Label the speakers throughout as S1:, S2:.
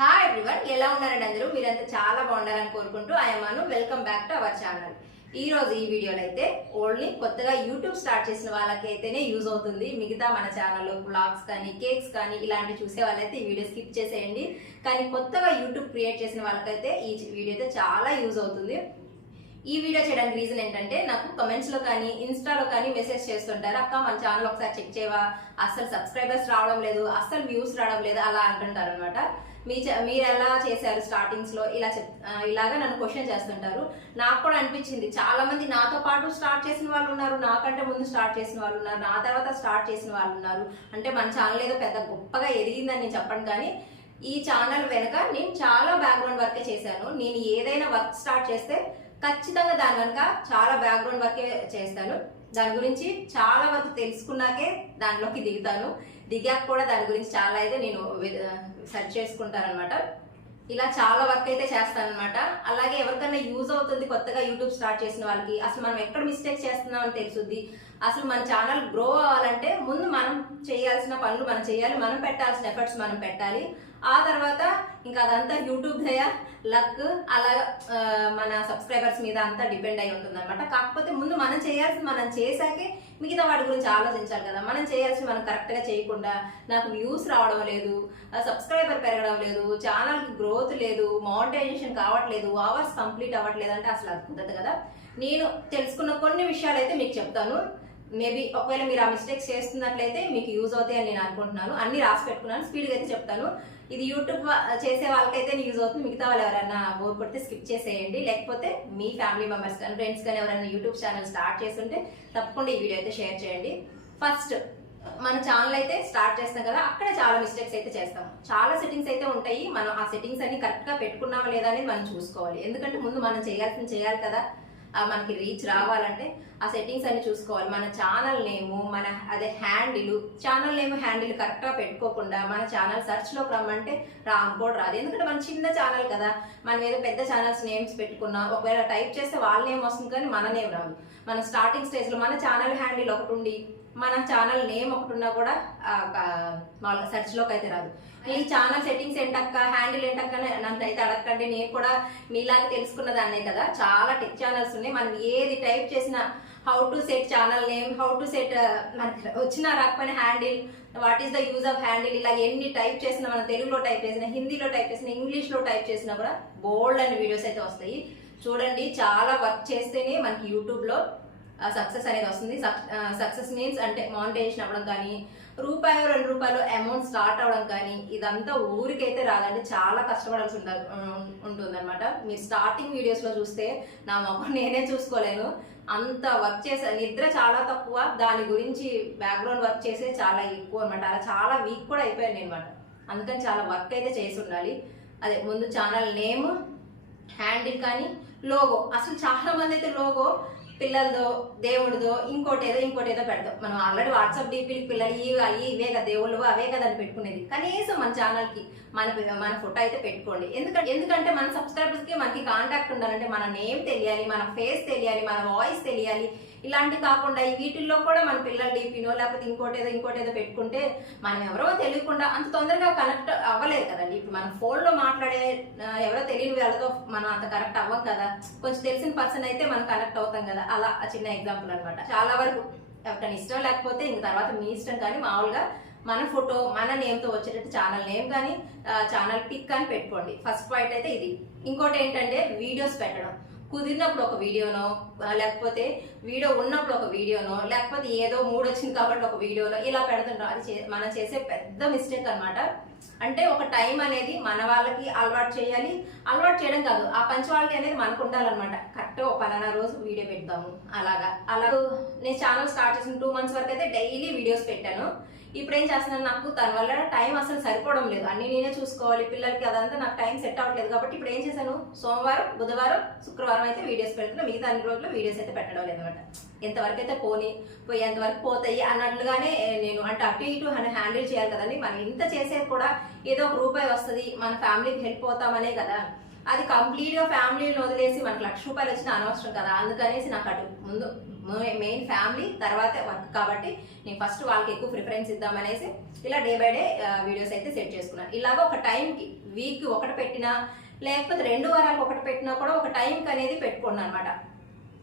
S1: Hi everyone ఎలా ఉన్నారండి అందరూ? మీరంతా చాలా బాగుండాలని కోరుకుంటూ ఆయమ్మను welcome back to our channel ఈ రోజు ఈ వీడియోలో అయితే ఓన్లీ కొత్తగా యూట్యూబ్ స్టార్ట్ చేసిన వాళ్ళకి అయితేనే యూజ్ అవుతుంది. మిగతా మన ఛానల్లో బ్లాగ్స్ కానీ కేక్స్ కానీ ఇలాంటివి చూసే వాళ్ళైతే ఈ వీడియో స్కిప్ చేసేయండి. కానీ కొత్తగా యూట్యూబ్ క్రియేట్ చేసిన వాళ్ళకైతే ఈ వీడియో అయితే చాలా యూజ్ అవుతుంది. ఈ వీడియో చేయడానికి రీజన్ ఏంటంటే నాకు కమెంట్స్లో కానీ ఇన్స్టాలో కానీ మెసేజ్ చేస్తుంటారు అక్క మన ఛానల్ ఒకసారి చెక్ చేయవా? అస్సలు సబ్స్క్రైబర్స్ రావడం లేదు అస్సలు వ్యూస్ రావడం లేదు అలా అంటుంటారు అనమాట మీ మీరు ఎలా చేశారు స్టార్టింగ్స్లో ఇలా చెప్ ఇలాగా నన్ను క్వశ్చన్ చేస్తుంటారు. నాకు కూడా అనిపించింది. చాలా మంది నాతో పాటు స్టార్ట్ చేసిన వాళ్ళు ఉన్నారు. నాకంటే ముందు స్టార్ట్ చేసిన వాళ్ళు ఉన్నారు. నా తర్వాత స్టార్ట్ చేసిన వాళ్ళు ఉన్నారు. అంటే మన ఛానల్ ఏదో పెద్ద గొప్పగా ఎదిగిందని నేను చెప్పను కానీ ఈ ఛానల్ వెనుక నేను చాలా బ్యాక్గ్రౌండ్ వర్కే చేశాను. నేను ఏదైనా వర్క్ స్టార్ట్ చేస్తే ఖచ్చితంగా దాని వెనుక చాలా బ్యాక్గ్రౌండ్ వర్కే చేస్తాను. దాని గురించి చాలా వరకు తెలుసుకున్నాకే దానిలోకి దిగుతాను. దిగాక కూడా దాని గురించి చాలా అయితే నేను సెర్చ్ చేసుకుంటానమాట ఇలా చాలా వర్క్ అయితే చేస్తానమాట అలాగే ఎవరికైనా యూజ్ అవుతుంది కొత్తగా యూట్యూబ్ స్టార్ట్ చేసిన వాళ్ళకి అసలు మనం ఎక్కడ మిస్టేక్ చేస్తున్నామని తెలుసుద్ది. అసలు మన ఛానల్ గ్రో అవ్వాలంటే ముందు మనం చేయాల్సిన పనులు మనం చేయాలి మనం పెట్టాల్సిన ఎఫర్ట్స్ మనం పెట్టాలి. ఆ తర్వాత ఇంకా అదంతా యూట్యూబ్ దయ లక్ అలా మన సబ్స్క్రైబర్స్ మీద అంతా డిపెండ్ అయి ఉంటుంది అనమాట కాకపోతే ముందు మనం చేయాల్సింది మనం చేశాకే మిగతా వాటి గురించి ఆలోచించాలి కదా. మనం చేయాల్సి మనం కరెక్ట్గా చేయకుండా నాకు వ్యూస్ రావడం లేదు సబ్స్క్రైబర్ పెరగడం లేదు ఛానల్కి గ్రోత్ లేదు మానిటైజేషన్ కావట్లేదు అవర్స్ కంప్లీట్ అవ్వట్లేదు అంటే అసలు అది కుదరదు కదా. నేను తెలుసుకున్న కొన్ని విషయాలు అయితే మీకు చెప్తాను. మేబీ ఒకవేళ మీరు ఆ మిస్టేక్స్ చేస్తున్నట్లయితే మీకు యూజ్ అవుతాయి అని నేను అనుకుంటున్నాను. అన్ని రాసి పెట్టుకున్నాను. స్పీడ్గా అయితే చెప్తాను. ఇది యూట్యూబ్ చేసే వాళ్ళకైతే యూజ్ అవుతుంది. మిగతా వాళ్ళు ఎవరైనా బోర్ కొడితే స్కిప్ చేసేయండి. లేకపోతే మీ ఫ్యామిలీ మెంబర్స్ కానీ ఫ్రెండ్స్ కానీ ఎవరైనా యూట్యూబ్ ఛానల్ స్టార్ట్ చేస్తుంటే తప్పకుండా ఈ వీడియో అయితే షేర్ చేయండి. ఫస్ట్ మన ఛానల్ అయితే స్టార్ట్ చేస్తాం కదా అక్కడ చాలా మిస్టేక్స్ అయితే చేస్తాం. చాలా సెట్టింగ్స్ అయితే ఉంటాయి. మనం ఆ సెట్టింగ్స్ అన్ని కరెక్ట్గా పెట్టుకున్నామా లేదా అనేది మనం చూసుకోవాలి. ఎందుకంటే ముందు మనం చేయాల్సింది చేయాలి కదా. మనకి రీచ్ రావాలంటే ఆ సెట్టింగ్స్ అన్ని చూసుకోవాలి. మన ఛానల్ నేము మన అదే హ్యాండిల్ ఛానల్ నేమ్ హ్యాండిల్ కరెక్ట్గా పెట్టుకోకుండా మన ఛానల్ సర్చ్లోకి రమ్మంటే రాను కూడా రాదు. ఎందుకంటే మన చిన్న ఛానల్ కదా. మనం ఏదో పెద్ద ఛానల్స్ నేమ్స్ పెట్టుకున్నా ఒకవేళ టైప్ చేస్తే వాళ్ళ నేమ్ వస్తుంది కానీ మన నేమ్ రాదు. మన స్టార్టింగ్ స్టేజ్లో మన ఛానల్ హ్యాండిల్ ఒకటి ఉండి మన ఛానల్ నేమ్ ఒకటి ఉన్నా కూడా మామూలుగా సెర్చ్లోకి అయితే రాదు. ఈ ఛానల్ సెట్టింగ్స్ ఏంటక్క హ్యాండిల్ ఏంటక్క అని నన్ను అయితే అడగండి నేను కూడా మీలాగా తెలుసుకున్న దాన్నే కదా. చాలా టెక్ ఛానల్స్ ఉన్నాయి. మనం ఏది టైప్ చేసినా how to set channel name how to set మనకి వచ్చిన రకమైన handle what is the use of handle ఇలా ఎన్ని టైప్ చేసినా మనం తెలుగులో టైప్ చేసినా హిందీలో టైప్ చేసినా ఇంగ్లీష్లో టైప్ చేసినా కూడా బోల్డ్ అండ్ వీడియోస్ అయితే వస్తాయి. చూడండి చాలా వర్క్ చేస్తేనే మనకి యూట్యూబ్లో సక్సెస్ అనేది వస్తుంది. సక్సెస్ మీన్స్ అంటే మానిటైజేషన్ అవ్వడం కానీ రూపాయలు రెండు రూపాయలు అమౌంట్ స్టార్ట్ అవ్వడం కానీ ఇదంతా ఊరికైతే రాదంటే చాలా కష్టపడాల్సి ఉండాలి ఉంటుంది అనమాట మీరు స్టార్టింగ్ వీడియోస్లో చూస్తే నా మొక్క నేనే చూసుకోలేను. అంత వర్క్ చేసే నిద్ర చాలా తక్కువ. దాని గురించి బ్యాక్గ్రౌండ్ వర్క్ చేసే చాలా ఎక్కువ అనమాట అలా చాలా వీక్ కూడా అయిపోయాను అనమాట అందుకని చాలా వర్క్ అయితే చేసి ఉండాలి. అదే ముందు ఛానల్ నేమ్ హ్యాండిల్ కానీ లోగో అసలు చాలా మంది అయితే లోగో పిల్లలదో దేవుడిదో ఇంకోటి ఏదో ఇంకోటి ఏదో పెడతాం మనం ఆల్రెడీ వాట్సాప్ డీపీలు పిల్లలు ఇవి అవి ఇవే కదా దేవుళ్ళు అవే కదా అని పెట్టుకునేది. కనీసం మన ఛానల్కి మన మన ఫోటో అయితే పెట్టుకోండి. ఎందుకంటే ఎందుకంటే మన సబ్స్క్రైబర్స్కి మనకి కాంటాక్ట్ ఉండాలంటే మన నేమ్ తెలియాలి మన ఫేస్ తెలియాలి మన వాయిస్ తెలియాలి. ఇలాంటివి కాకుండా ఈ వీటిల్లో కూడా మన పిల్లలు డీపీనో లేకపోతే ఇంకోటి ఏదో ఇంకోటి ఏదో పెట్టుకుంటే మనం ఎవరో తెలియకుండా అంత తొందరగా కనెక్ట్ అవ్వలేదు కదండి. ఇప్పుడు మనం ఫోన్లో మాట్లాడే ఎవరో తెలియని వాళ్ళతో మనం అంత కనెక్ట్ అవ్వం కదా. కొంచెం తెలిసిన పర్సన్ అయితే మనం కనెక్ట్ అవుతాం కదా. అలా చిన్న ఎగ్జాంపుల్ అనమాట చాలా వరకు ఎవరికైనా ఇష్టం లేకపోతే ఇంక తర్వాత మీ ఇష్టం కానీ మామూలుగా మన ఫోటో మన నేమ్తో వచ్చేటట్టు ఛానల్ నేమ్ కానీ ఛానల్ పిక్ అని పెట్టుకోండి. ఫస్ట్ పాయింట్ అయితే ఇది. ఇంకోటి ఏంటంటే వీడియోస్ పెట్టడం. కుదిరినప్పుడు ఒక వీడియోనో లేకపోతే వీడియో ఉన్నప్పుడు ఒక వీడియోనో లేకపోతే ఏదో మూడు వచ్చింది కాబట్టి ఒక వీడియోనో ఇలా పెడుతుంటాం అది మనం చేసే పెద్ద మిస్టేక్ అనమాట అంటే ఒక టైం అనేది మన వాళ్ళకి అలవాటు చేయాలి. అలవాటు చేయడం కాదు ఆ పంచవాళ్ళకి అనేది మనకు ఉండాలన్నమాట. కరెక్ట్ ఒక పలానా రోజు వీడియో పెడతాము అలాగా. అలా నేను ఛానల్ స్టార్ట్ చేసిన టూ మంత్స్ వరకు అయితే డైలీ వీడియోస్ పెట్టాను. ఇప్పుడు ఏం చేస్తున్నాను? నాకు దాని వల్ల టైం అసలు సరిపోవడం లేదు. అన్ని నేనే చూసుకోవాలి పిల్లలకి అదంతా నాకు టైం సెట్ అవ్వట్లేదు. కాబట్టి ఇప్పుడు ఏం చేశాను? సోమవారం బుధవారం శుక్రవారం అయితే వీడియోస్ పెడుతున్నా. మిగతా అన్ని రోజుల్లో వీడియోస్ అయితే పెట్టడం లేదనమాట ఎంతవరకు అయితే పోని పోయేంతవరకు పోతాయి అన్నట్లుగానే నేను అంటే అటు ఇటు హ్యాండిల్ చేయాలి కదండి. మనం ఇంత చేసేది కూడా ఏదో ఒక రూపాయి వస్తుంది. మన ఫ్యామిలీకి హెల్ప్ అవుతామనే కదా. అది కంప్లీట్గా ఫ్యామిలీని వదిలేసి మనకు లక్ష రూపాయలు వచ్చిన అనవసరం కదా. అందుకనేసి నాకు అటు ముందు మెయిన్ ఫ్యామిలీ తర్వాత వర్క్ కాబట్టి నేను ఫస్ట్ వాళ్ళకి ఎక్కువ ప్రిఫరెన్స్ ఇద్దామనేసి ఇలా డే బై డే వీడియోస్ అయితే సెట్ చేసుకున్నాను. ఇలాగ ఒక టైంకి వీక్ ఒకటి పెట్టినా లేకపోతే రెండు వారాలకు ఒకటి పెట్టినా కూడా ఒక టైంకి అనేది పెట్టుకోండి అనమాట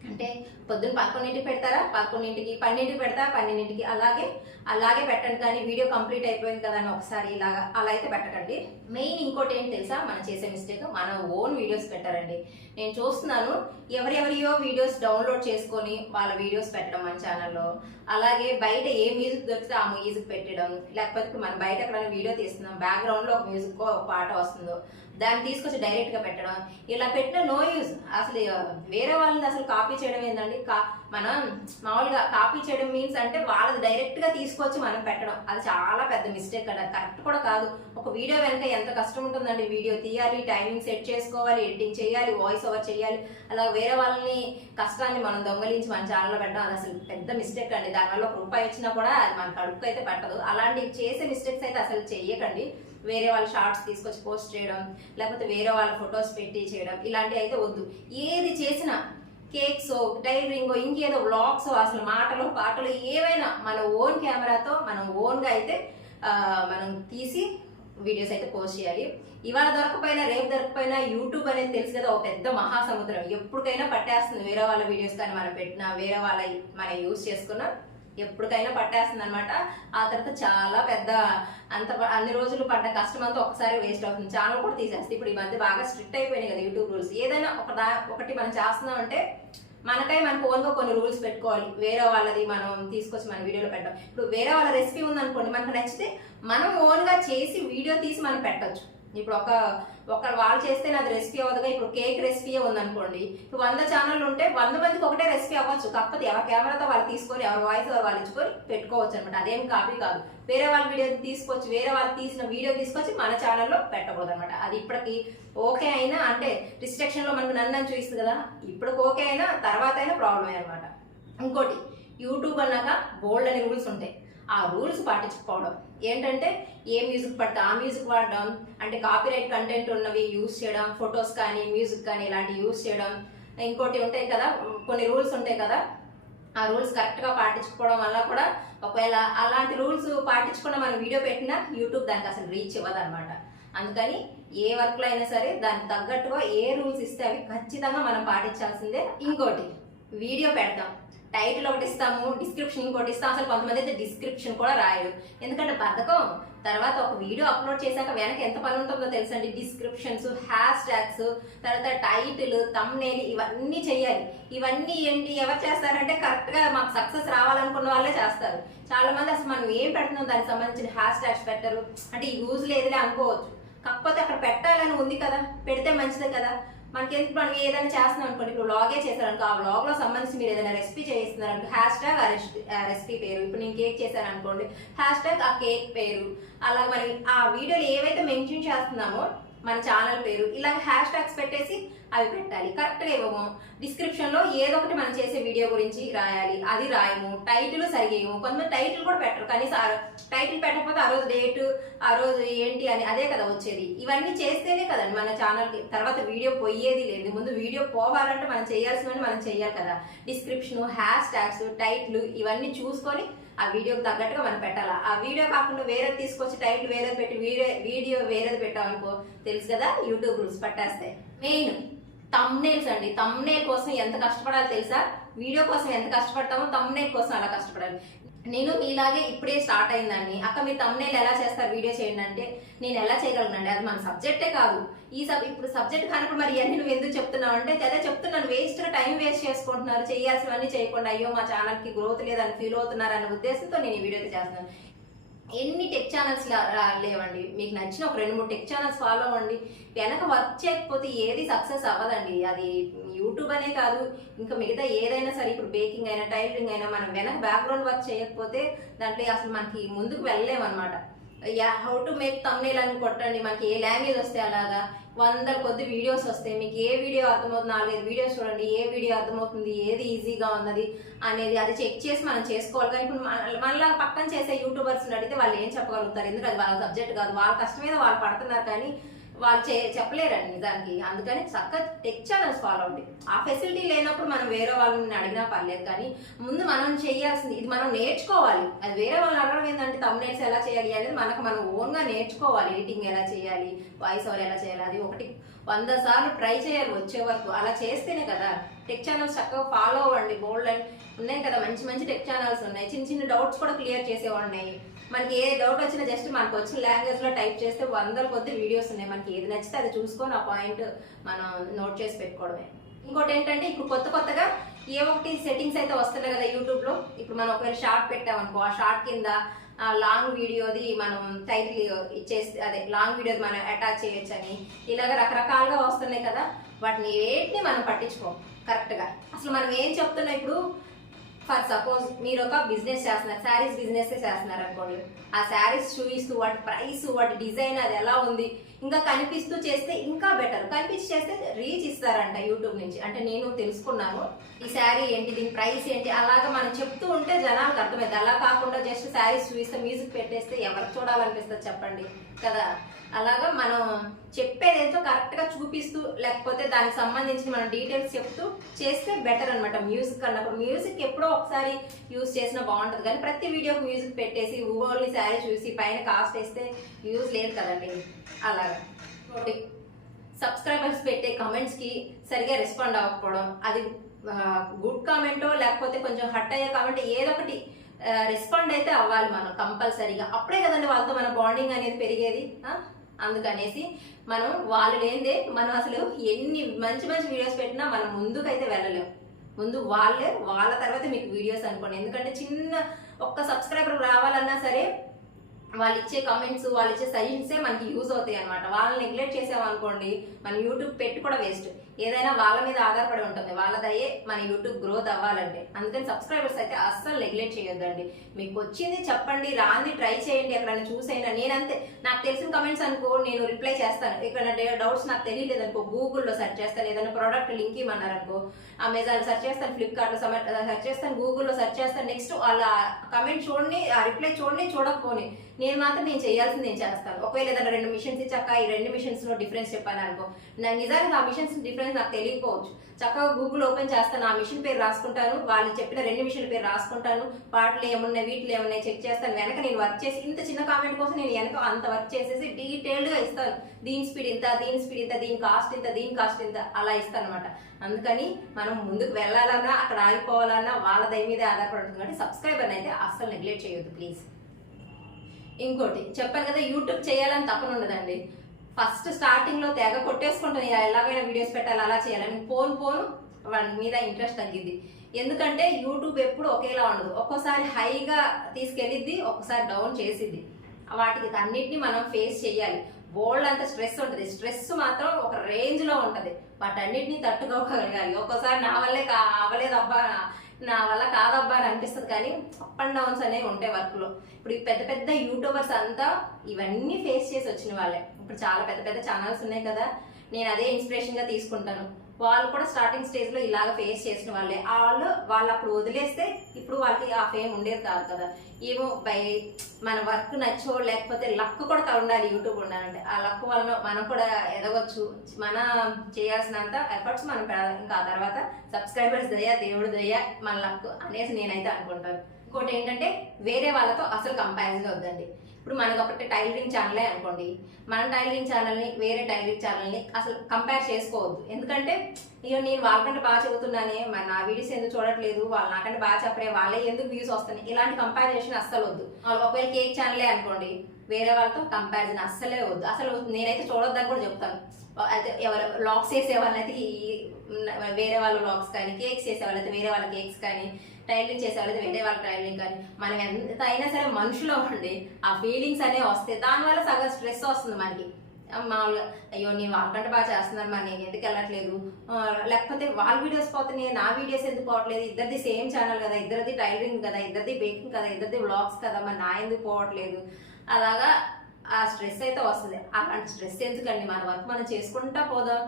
S1: అంటే పొద్దున్న పదకొండింటికి పెడతారా? పదకొండింటికి పన్నెండింటికి పెడతారా? పన్నెండింటికి. అలాగే అలాగే పెట్టండి కానీ వీడియో కంప్లీట్ అయిపోయింది కదా అని ఒకసారి ఇలాగా అలా అయితే పెట్టకండి. మెయిన్ ఇంకోటి ఏంటి తెలుసా? మనం చేసే మిస్టేక్ మన ఓన్ వీడియోస్ పెట్టారండి. నేను చూస్తున్నాను ఎవరెవరియో వీడియోస్ డౌన్లోడ్ చేసుకొని వాళ్ళ వీడియోస్ పెట్టడం మన ఛానల్లో. అలాగే బయట ఏ మ్యూజిక్ దొరికితే ఆ మ్యూజిక్ పెట్టడం లేకపోతే మనం బయట ఎక్కడైనా వీడియో తీస్తున్నాం బ్యాక్గ్రౌండ్లో ఒక మ్యూజిక్ ఒక పాట వస్తుందో దాన్ని తీసుకొచ్చి డైరెక్ట్గా పెట్టడం. ఇలా పెట్టిన నో యూజ్ అసలు వేరే వాళ్ళని అసలు కాపీ చేయడం ఏంటండి కా మనం మామూలుగా కాపీ చేయడం మీన్స్ అంటే వాళ్ళది డైరెక్ట్గా తీసుకొచ్చి మనం పెట్టడం. అది చాలా పెద్ద మిస్టేక్ అండి. కరెక్ట్ కూడా కాదు. ఒక వీడియో వెనక ఎంత కష్టం ఉంటుందండి. వీడియో తీయాలి టైమింగ్ సెట్ చేసుకోవాలి ఎడిటింగ్ చేయాలి వాయిస్ ఓవర్ చేయాలి. అలా వేరే వాళ్ళని కష్టాన్ని మనం దొంగలించి మన ఛానల్లో పెట్టడం అది అసలు పెద్ద మిస్టేక్ అండి. దానివల్ల ఒక రూపాయి వచ్చినా కూడా అది మన కడుపుకు అయితే పెట్టదు. అలాంటివి చేసే మిస్టేక్స్ అయితే అసలు చేయకండి వేరే వాళ్ళ షార్ట్స్ తీసుకొచ్చి పోస్ట్ చేయడం లేకపోతే వేరే వాళ్ళ ఫొటోస్ పెట్టి చేయడం ఇలాంటివి అయితే వద్దు. ఏది చేసినా కేక్స్ టైలరింగ్ ఇంకేదో వ్లాగ్స్ అసలు మాటలు పాటలు ఏవైనా మన ఓన్ కెమెరాతో మనం ఓన్గా అయితే మనం తీసి వీడియోస్ అయితే పోస్ట్ చేయాలి. ఇవాళ దొరకపోయినా రేపు దొరకపోయినా యూట్యూబ్ అనేది తెలుసు కదా ఒక పెద్ద మహాసముద్రం. ఎప్పటికైనా పట్టేస్తుంది వేరే వాళ్ళ వీడియోస్ కానీ మనం పెట్టినా వేరే వాళ్ళ మనం యూస్ చేసుకున్నా. ఎప్పటికైనా పట్టేస్తుంది అనమాట ఆ తర్వాత చాలా పెద్ద అంత అన్ని రోజులు పడ్డ కష్టం అంతా ఒకసారి వేస్ట్ అవుతుంది. ఛానల్ కూడా తీసేస్తుంది ఇప్పుడు ఈ మధ్య బాగా స్ట్రిక్ట్ అయిపోయినాయి కదా యూట్యూబ్ రూల్స్. ఏదైనా ఒక దా ఒకటి మనం చేస్తున్నాం అంటే మనకై మన ఓన్గా కొన్ని రూల్స్ పెట్టుకోవాలి. వేరే వాళ్ళది మనం తీసుకొచ్చి మన వీడియోలో పెట్టాం ఇప్పుడు వేరే వాళ్ళ రెసిపీ ఉందనుకోండి మనకు నచ్చితే మనం ఓన్గా చేసి వీడియో తీసి మనం పెట్టొచ్చు. ఇప్పుడు ఒక ఒక వాళ్ళు చేస్తే నాది రెసిపీ అవ్వదుగా ఇప్పుడు కేక్ రెసిపీ ఉందనుకోండి ఇప్పుడు వంద ఛానల్ ఉంటే వంద మందికి ఒకటే రెసిపీ అవ్వచ్చు కాకపోతే ఎవరి కెమెరాతో వాళ్ళు తీసుకొని ఎవరి వాయిస్ వాళ్ళు ఇచ్చుకొని పెట్టుకోవచ్చు అనమాట అదేం కాపీ కాదు. వేరే వాళ్ళ వీడియో తీసుకొచ్చి వేరే వాళ్ళు తీసిన వీడియో తీసుకొచ్చి మన ఛానల్లో పెట్టకూడదు అనమాట అది ఇప్పటికి ఓకే అయినా అంటే రిస్ట్రిక్షన్లో మనకు నన్ను చూపిస్తుంది కదా ఇప్పటికి ఓకే అయినా తర్వాత అయినా ప్రాబ్లమే అనమాట ఇంకోటి యూట్యూబ్ అన్నాక బోల్డ్ అనే రూల్స్ ఉంటాయి. ఆ రూల్స్ పాటించుకోవడం ఏంటంటే ఏ మ్యూజిక్ పడితే ఆ మ్యూజిక్ వాడడం అంటే కాపీరైట్ కంటెంట్ ఉన్నవి యూజ్ చేయడం ఫొటోస్ కానీ మ్యూజిక్ కానీ ఇలాంటివి యూస్ చేయడం ఇంకోటి ఉంటాయి కదా కొన్ని రూల్స్ ఉంటాయి కదా ఆ రూల్స్ కరెక్ట్గా పాటించుకోవడం వల్ల కూడా ఒకవేళ అలాంటి రూల్స్ పాటించకుండా మనం వీడియో పెట్టినా యూట్యూబ్ దానికి అసలు రీచ్ ఇవ్వదు అనమాట అందుకని ఏ వర్క్లో అయినా సరే దానికి తగ్గట్టుగా ఏ రూల్స్ ఇస్తే అవి ఖచ్చితంగా మనం పాటించాల్సిందే. ఇంకోటి వీడియో పెడతాం. టైటిల్ ఒకటి ఇస్తాము డిస్క్రిప్షన్ ఇంకోటి ఇస్తాం. అసలు కొంతమంది అయితే డిస్క్రిప్షన్ కూడా రాయరు. ఎందుకంటే బద్ధకం. తర్వాత ఒక వీడియో అప్లోడ్ చేశాక వెనక ఎంత పని ఉంటుందో తెలుసండి. డిస్క్రిప్షన్స్ హ్యాష్ ట్యాగ్స్ తర్వాత టైటిల్ తమ్నేల్ ఇవన్నీ చేయాలి ఇవన్నీ ఏంటి? ఎవరు చేస్తారంటే కరెక్ట్గా మాకు సక్సెస్ రావాలనుకున్న వాళ్ళే చేస్తారు. చాలా మంది అసలు మనం ఏం పెడుతున్నాం? దానికి సంబంధించిన హ్యాష్ ట్యాగ్స్ పెట్టరు. అంటే యూజ్ లేదులే అనుకోవచ్చు. కాకపోతే అక్కడ పెట్టాలని ఉంది కదా. పెడితే మంచిదే కదా. మనకి ఎందుకు మనం ఏదైనా చేస్తున్నాం అనుకోండి ఇప్పుడు వ్లాగే చేశారనుకో ఆ వ్లాగ్లో సంబంధించి మీరు ఏదైనా రెసిపీ చేస్తున్నారు హ్యాష్ ట్యాగ్ ఆ రెసిపీ పేరు. ఇప్పుడు నేను కేక్ చేశాను అనుకోండి హ్యాష్ ట్యాగ్ ఆ కేక్ పేరు. అలా మరి ఆ వీడియోలో ఏవైతే మెన్షన్ చేస్తున్నామో మన ఛానల్ పేరు. ఇలా హ్యాష్ ట్యాగ్స్ పెట్టేసి అవి పెట్టాలి. కరెక్ట్గా ఇవ్వము. డిస్క్రిప్షన్లో ఏదో ఒకటి మనం చేసే వీడియో గురించి రాయాలి. అది రాయము. టైటిల్ సరిగేయము కొంతమంది టైటిల్ కూడా పెట్టరు. కనీసం టైటిల్ పెట్టకపోతే ఆ రోజు డేట్ ఆ రోజు ఏంటి అని అదే కదా వచ్చేది. ఇవన్నీ చేస్తేనే కదండి మన ఛానల్కి తర్వాత వీడియో పోయేది లేదు. ముందు వీడియో పోవాలంటే మనం చేయాల్సినవన్నీ మనం చేయాలి కదా. డిస్క్రిప్షన్ హ్యాష్ ట్యాగ్స్ టైటిల్ ఇవన్నీ చూసుకొని ఆ వీడియోకి తగ్గట్టుగా మనం పెట్టాలా? ఆ వీడియో కాకుండా వేరేది తీసుకొచ్చి టైటిల్ వేరేది పెట్టి వీడియో వీడియో వేరేది పెట్టామనుకో తెలుసు కదా యూట్యూబ్ రూల్స్ పట్టేస్తాయి. మెయిన్ తమ్నేల్స్ అండి. తమ్నేల్ కోసం ఎంత కష్టపడాలో తెలుసా? వీడియో కోసం ఎంత కష్టపడతామో తమ్నేల్ కోసం అలా కష్టపడాలి. నేను ఇలాగే ఇప్పుడే స్టార్ట్ అయిందండి. అక్క మీరు తమ్నేల్ ఎలా చేస్తారు? వీడియో చేయండి అంటే నేను ఎలా చేయగలనండి? అది మన సబ్జెక్టే కాదు. ఈ సబ్ ఇప్పుడు సబ్జెక్ట్ కానప్పుడు మరి ఇవన్నీ నువ్వు ఎందుకు చెప్తున్నావు? అంటే అదే చెప్తున్నాను వేస్ట్గా టైం వేస్ట్ చేసుకుంటున్నారు చేయాల్సినవన్నీ చేయకుండా అయ్యో మా ఛానల్కి గ్రోత్ లేదని ఫీల్ అవుతున్నారు అనే ఉద్దేశంతో నేను ఈ వీడియో చేస్తున్నాను. ఎన్ని టెక్ ఛానల్స్ లేవండి? మీకు నచ్చిన ఒక రెండు మూడు టెక్ ఛానల్స్ ఫాలో అవ్వండి. వెనక వర్క్ చేయకపోతే ఏది సక్సెస్ అవ్వదండి. అది యూట్యూబ్ అనే కాదు. ఇంకా మిగతా ఏదైనా సరే ఇప్పుడు బేకింగ్ అయినా టైలరింగ్ అయినా మనం వెనక బ్యాక్గ్రౌండ్ వర్క్ చేయకపోతే దాంట్లో అసలు మనకి ముందుకు వెళ్ళలేమన్నమాట. అనమాట హౌ టు మేక్ తమ్నేల్ అని కొట్టండి. మనకి ఏ లాంగ్వేజ్ వస్తే అలాగా? వందల కొద్ది వీడియోస్ వస్తాయి. మీకు ఏ వీడియో అర్థమవుతుంది? నాలుగైదు వీడియోస్ చూడండి. ఏ వీడియో అర్థమవుతుంది? ఏది ఈజీగా ఉన్నది? అనేది అది చెక్ చేసి మనం చేసుకోవాలి. కానీ ఇప్పుడు మన- పక్కన చేసే యూట్యూబర్స్ అడిగితే వాళ్ళు ఏం చెప్పగలుగుతారు? ఎందుకంటే వాళ్ళ సబ్జెక్ట్ కాదు. వాళ్ళ కష్టం మీద వాళ్ళు పడుతున్నారు. కానీ వాళ్ళు చే చెప్పలేరండి నిజానికి. అందుకని చక్కగా టెక్ ఛానల్స్ ఫాలో అవ్వండి. ఆ ఫెసిలిటీ లేనప్పుడు మనం వేరే వాళ్ళని అడిగినా పర్లేదు కానీ ముందు మనం చేయాల్సింది ఇది మనం నేర్చుకోవాలి. అది వేరే వాళ్ళు అడగడం ఏంటంటే తమ్నేల్స్ ఎలా చేయాలి? అనేది మనకు మనం ఓన్గా నేర్చుకోవాలి. ఎడిటింగ్ ఎలా చేయాలి? వాయిస్ ఓవర్ ఎలా చేయాలి? అది ఒకటి. వంద సార్లు ట్రై చేయాలి వచ్చే వరకు. అలా చేస్తేనే కదా టెక్ ఛానల్స్ చక్కగా ఫాలో అవ్వండి బోల్డ్ అండ్ ఉన్నాయి కదా మంచి మంచి టెక్ ఛానల్స్ ఉన్నాయి. చిన్న చిన్న డౌట్స్ కూడా క్లియర్ చేసేవాడినాయి మనకి ఏ డౌట్ వచ్చినా జస్ట్ మనకు వచ్చిన లాంగ్వేజ్లో టైప్ చేస్తే వందల కొద్ది వీడియోస్ ఉన్నాయి. మనకి ఏది నచ్చితే అది చూసుకొని ఆ పాయింట్ మనం నోట్ చేసి పెట్టుకోవడమే. ఇంకోటి ఏంటంటే ఇప్పుడు కొత్త కొత్తగా ఏ ఒకటి సెట్టింగ్స్ అయితే వస్తున్నాయి కదా యూట్యూబ్లో. ఇప్పుడు మనం ఒకవేళ షార్ట్ పెట్టామనుకో ఆ షార్ట్ కింద లాంగ్ వీడియోది మనం టైటిల్ ఇచ్చేసి అదే లాంగ్ వీడియోది మనం అటాచ్ చేయొచ్చు అని ఇలాగ రకరకాలుగా వస్తున్నాయి కదా. వాటిని వేటిని మనం పట్టించుకోం. కరెక్ట్గా. అసలు మనం ఏం చెప్తున్నాం ఇప్పుడు ఫర్ సపోజ్ మీరు ఒక బిజినెస్ చేస్తున్నారు శారీస్ బిజినెస్ చేస్తున్నారు అనుకోండి. ఆ శారీస్ చూపిస్తూ వాటి ప్రైస్ వాటి డిజైన్ అది ఎలా ఉంది? ఇంకా కనిపిస్తూ చేస్తే ఇంకా బెటర్ కనిపించి చేస్తే రీచ్ ఇస్తారంట యూట్యూబ్ నుంచి. అంటే నేను తెలుసుకున్నాను. ఈ శారీ ఏంటి దీని ప్రైస్ ఏంటి అలాగా మనం చెప్తూ ఉంటే జనాలకు అర్థమైంది అలా కాకుండా జస్ట్ శారీస్ చూపిస్తే మ్యూజిక్ పెట్టేస్తే ఎవరికి చూడాలనిపిస్తుంది చెప్పండి కదా? అలాగా మనం చెప్పేది ఏంటో కరెక్ట్గా చూపిస్తూ లేకపోతే దానికి సంబంధించి మనం డీటెయిల్స్ చెప్తూ చేస్తే బెటర్ అనమాట మ్యూజిక్ అన్నప్పుడు. మ్యూజిక్ ఎప్పుడో ఒకసారి యూజ్ చేసినా బాగుంటుంది. కానీ ప్రతి వీడియోకి మ్యూజిక్ పెట్టేసి ఓన్లీ శారీ చూసి పైన కాస్ట్ వేస్తే యూజ్ లేదు కదండి. అలా ఒకటి సబ్స్క్రైబర్స్ పెట్టే కమెంట్స్కి సరిగా రెస్పాండ్ అవ్వకపోవడం అది గుడ్ కామెంటో లేకపోతే కొంచెం హట్ అయ్యే కామెంట్ ఏదో ఒకటి రెస్పాండ్ అయితే అవ్వాలి మనం కంపల్సరీగా. అప్పుడే కదండి వాళ్ళతో మన బాండింగ్ అనేది పెరిగేది అందుకనేసి మనం వాళ్ళు లేనిదే మనం అసలు ఎన్ని మంచి మంచి వీడియోస్ పెట్టినా మనం ముందుకైతే వెళ్ళలేం. ముందు వాళ్ళే వాళ్ళ తర్వాత మీకు వీడియోస్ అనుకోండి. ఎందుకంటే చిన్న ఒక్క సబ్స్క్రైబర్ రావాలన్నా సరే వాళ్ళు ఇచ్చే కమెంట్స్ వాళ్ళు ఇచ్చే సజెషన్సే మనకి యూజ్ అవుతాయి అనమాట వాళ్ళని నెగ్లెక్ట్ చేసామనుకోండి మన యూట్యూబ్ పెట్టి కూడా వేస్ట్ ఏదైనా వాళ్ళ మీద ఆధారపడి ఉంటుంది. వాళ్ళ దయే మన యూట్యూబ్ గ్రోత్ అవ్వాలంటే. అందుకని సబ్స్క్రైబర్స్ అయితే అస్సలు నెగ్లెక్ట్ చేయొద్దండి. మీకు వచ్చింది చెప్పండి రాంది ట్రై చేయండి. ఎక్కడైనా చూసైనా నేనంతే. నాకు తెలిసిన కమెంట్స్ అనుకో నేను రిప్లై చేస్తాను. ఇక్కడ డౌట్స్ నాకు తెలియలేదు అనుకో గూగుల్లో సెర్చ్ చేస్తాను. ఏదైనా ప్రోడక్ట్ లింక్ ఇవ్వమన్నారు అనుకో అమెజాన్ సెర్చ్ చేస్తాను ఫ్లిప్కార్ట్లో సెర్చ్ చేస్తాను గూగుల్లో సెర్చ్ చేస్తాను. నెక్స్ట్ వాళ్ళ కమెంట్ చూడండి ఆ రిప్లై చూడండి చూడకపోని. నేను మాత్రం నేను చేయాల్సింది నేను చేస్తాను. ఒకవేళ ఏదైనా రెండు మిషన్స్ ఇచ్చాక ఈ రెండు మిషన్స్లో డిఫరెన్స్ చెప్పాను అనుకో నా నిజానికి ఆ మిషన్స్ డిఫరెన్స్ నాకు తెలియకపోవచ్చు. చక్కగా గూగుల్ ఓపెన్ చేస్తాను ఆ మిషన్ పేరు రాసుకుంటాను వాళ్ళు చెప్పిన రెండు మిషన్ల పేరు రాసుకుంటాను పాటలు ఏమున్నాయి వీటిలో ఏమున్నాయి చెక్ చేస్తాను వెనక నేను వర్క్ చేసి ఇంత చిన్న కామెంట్ కోసం నేను వెనక అంత వర్క్ చేసేసి డీటెయిల్డ్గా ఇస్తాను. దీని స్పీడ్ ఇంత దీని స్పీడ్ ఇంత దీని కాస్ట్ ఇంత దీని కాస్ట్ ఇంత అలా ఇస్తాను అనమాట అందుకని మనం ముందుకు వెళ్ళాలన్నా అక్కడ ఆగిపోవాలన్నా వాళ్ళ దయ మీదే ఆధారపడి ఉంటుంది కాబట్టి సబ్స్క్రైబర్ అయితే అస్సలు నెగ్లెక్ట్ చేయొద్దు ప్లీజ్ ఇంకోటి చెప్పాను కదా యూట్యూబ్ చేయాలని తప్పనుండదండి ఉండదండి ఫస్ట్ స్టార్టింగ్లో తెగ కొట్టేసుకుంటాను. ఎలాగైనా వీడియోస్ పెట్టాలి అలా చేయాలని పోను పోను వాడి మీద ఇంట్రెస్ట్ తగ్గిద్ది. ఎందుకంటే యూట్యూబ్ ఎప్పుడు ఒకేలా ఉండదు. ఒక్కోసారి హైగా తీసుకెళ్ళిద్ది ఒక్కోసారి డౌన్ చేసిద్ది. వాటికి అన్నిటిని మనం ఫేస్ చేయాలి. బోల్డ్ అంత స్ట్రెస్ ఉంటుంది. స్ట్రెస్ మాత్రం ఒక రేంజ్లో ఉంటది. వాటన్నిటిని తట్టుకోగలగాలి. ఒక్కోసారి నా వల్లే కా అవ్వలేదబ్బా నా వల్ల కాదబ్బా అని అనిపిస్తుంది కానీ అప్ అండ్ డౌన్స్ అనేవి ఉంటాయి వర్క్లో. ఇప్పుడు ఈ పెద్ద పెద్ద యూట్యూబర్స్ అంతా ఇవన్నీ ఫేస్ చేసి వచ్చిన వాళ్ళే. ఇప్పుడు చాలా పెద్ద పెద్ద ఛానల్స్ ఉన్నాయి కదా నేను అదే ఇన్స్పిరేషన్గా తీసుకుంటాను. వాళ్ళు కూడా స్టార్టింగ్ స్టేజ్లో ఇలాగ ఫేస్ చేసిన వాళ్ళే. వాళ్ళు వాళ్ళు అప్పుడు వదిలేస్తే ఇప్పుడు వాళ్ళకి ఆ ఫేమ్ ఉండేది కాదు కదా. ఏమో బై మన వర్క్ నచ్చో లేకపోతే లక్ కూడా ఉండాలి యూట్యూబ్ ఉండాలంటే. ఆ లక్ వలన మనం కూడా ఎదగొచ్చు. మన చేయాల్సినంత ఎఫర్ట్స్ మనం పెడదాం ఇంకా ఆ తర్వాత సబ్స్క్రైబర్స్ దయ దేవుడు దయ మన లక్ అనేసి నేనైతే అనుకుంటాను. ఇంకోటి ఏంటంటే వేరే వాళ్ళతో అసలు కంపారిజన్ వద్దండి. ఇప్పుడు మనకు ఒకటి టైలరింగ్ ఛానలే అనుకోండి మన టైలరింగ్ ఛానల్ని వేరే టైలరింగ్ ఛానల్ని అసలు కంపేర్ చేసుకోవద్దు. ఎందుకంటే ఇక నేను వాళ్ళకంటే బాగా చెబుతున్నానే మరి నా వీడియోస్ ఎందుకు చూడట్లేదు వాళ్ళు నాకంటే బాగా చెప్పరే వాళ్ళే ఎందుకు వ్యూస్ వస్తున్నాయి? ఇలాంటి కంపారిజేషన్ అస్సలు వద్దు. ఒకవేళ కేక్ ఛానలే అనుకోండి వేరే వాళ్ళతో కంపారిజన్ అస్సలే వద్దు. అసలు నేనైతే చూడొద్దని కూడా చెప్తాను. అయితే ఎవరు లాక్స్ చేసే వాళ్ళైతే వేరే వాళ్ళ లాక్స్ కానీ కేక్స్ చేసే వాళ్ళైతే వేరే వాళ్ళ కేక్స్ కానీ టైలరింగ్ చేసేవాళ్ళది వేరే వాళ్ళ టైలరింగ్ కానీ మనం ఎంత అయినా సరే మనుషులో ఉండి ఆ ఫీలింగ్స్ అనేవి వస్తాయి. దానివల్ల సగం స్ట్రెస్ వస్తుంది మనకి. మామూలుగా అయ్యో నేను వాళ్ళకంటే బాగా చేస్తున్నారు మరి నేను ఎందుకు వెళ్ళట్లేదు? లేకపోతే వాళ్ళ వీడియోస్ పోతున్నాయి నా వీడియోస్ ఎందుకు పోవట్లేదు? ఇద్దరిది సేమ్ ఛానల్ కదా ఇద్దరిది టైలరింగ్ కదా ఇద్దరిది బేకింగ్ కదా ఇద్దరిది బ్లాగ్స్ కదా మరి నా ఎందుకు పోవట్లేదు? అలాగా ఆ స్ట్రెస్ అయితే వస్తుంది. అలాంటి స్ట్రెస్ ఎందుకండి? మన వర్క్ మనం చేసుకుంటా పోదాం.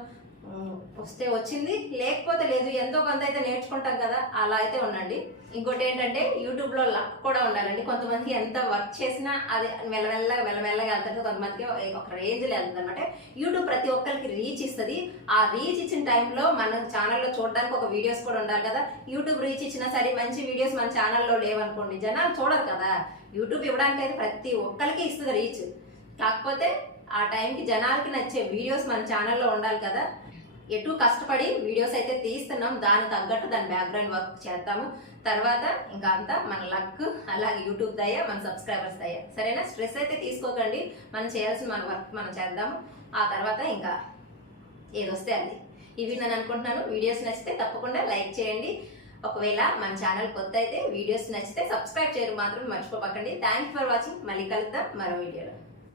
S1: వస్తే వచ్చింది. లేకపోతే లేదు ఎంతో కొంత అయితే నేర్చుకుంటాం కదా అలా అయితే ఉండండి. ఇంకోటి ఏంటంటే యూట్యూబ్లో లక్ కూడా ఉండాలండి. కొంతమందికి ఎంత వర్క్ చేసినా అది మెల్లమెల్లగా మెల్లమెల్లగా వెళ్తుంది కొంతమందికి ఒక రేంజ్ వెళ్తుంది అనమాట యూట్యూబ్ ప్రతి ఒక్కరికి రీచ్ ఇస్తుంది. ఆ రీచ్ ఇచ్చిన టైంలో మన ఛానల్లో చూడడానికి ఒక వీడియోస్ కూడా ఉండాలి కదా. యూట్యూబ్ రీచ్ ఇచ్చినా సరే మంచి వీడియోస్ మన ఛానల్లో లేవనుకోండి జనాలు చూడరు కదా. యూట్యూబ్ ఇవ్వడానికి అయితే ప్రతి ఒక్కరికి ఇస్తుంది రీచ్ కాకపోతే ఆ టైంకి జనాలకి నచ్చే వీడియోస్ మన ఛానల్లో ఉండాలి కదా. ఎటు కష్టపడి వీడియోస్ అయితే తీస్తున్నాం దాని తగ్గట్టు దాని బ్యాక్గ్రౌండ్ వర్క్ చేద్దాము. తర్వాత ఇంకా అంతా మన లక్ అలాగే యూట్యూబ్ దయ్యా మన సబ్స్క్రైబర్స్ దయ్యా సరేనా? స్ట్రెస్ అయితే తీసుకోకండి. మనం చేయాల్సిన మన వర్క్ మనం చేద్దాము. ఆ తర్వాత ఇంకా ఏదొస్తే అది. ఇవి నేను అనుకుంటున్నాను. వీడియోస్ నచ్చితే తప్పకుండా లైక్ చేయండి. ఒకవేళ మన ఛానల్ కొత్త అయితే వీడియోస్ నచ్చితే సబ్స్క్రైబ్ చేయడం మాత్రం మర్చిపోపకండి థ్యాంక్ ఫర్ వాచింగ్ మళ్ళీ కలుద్దాం మరో వీడియోలో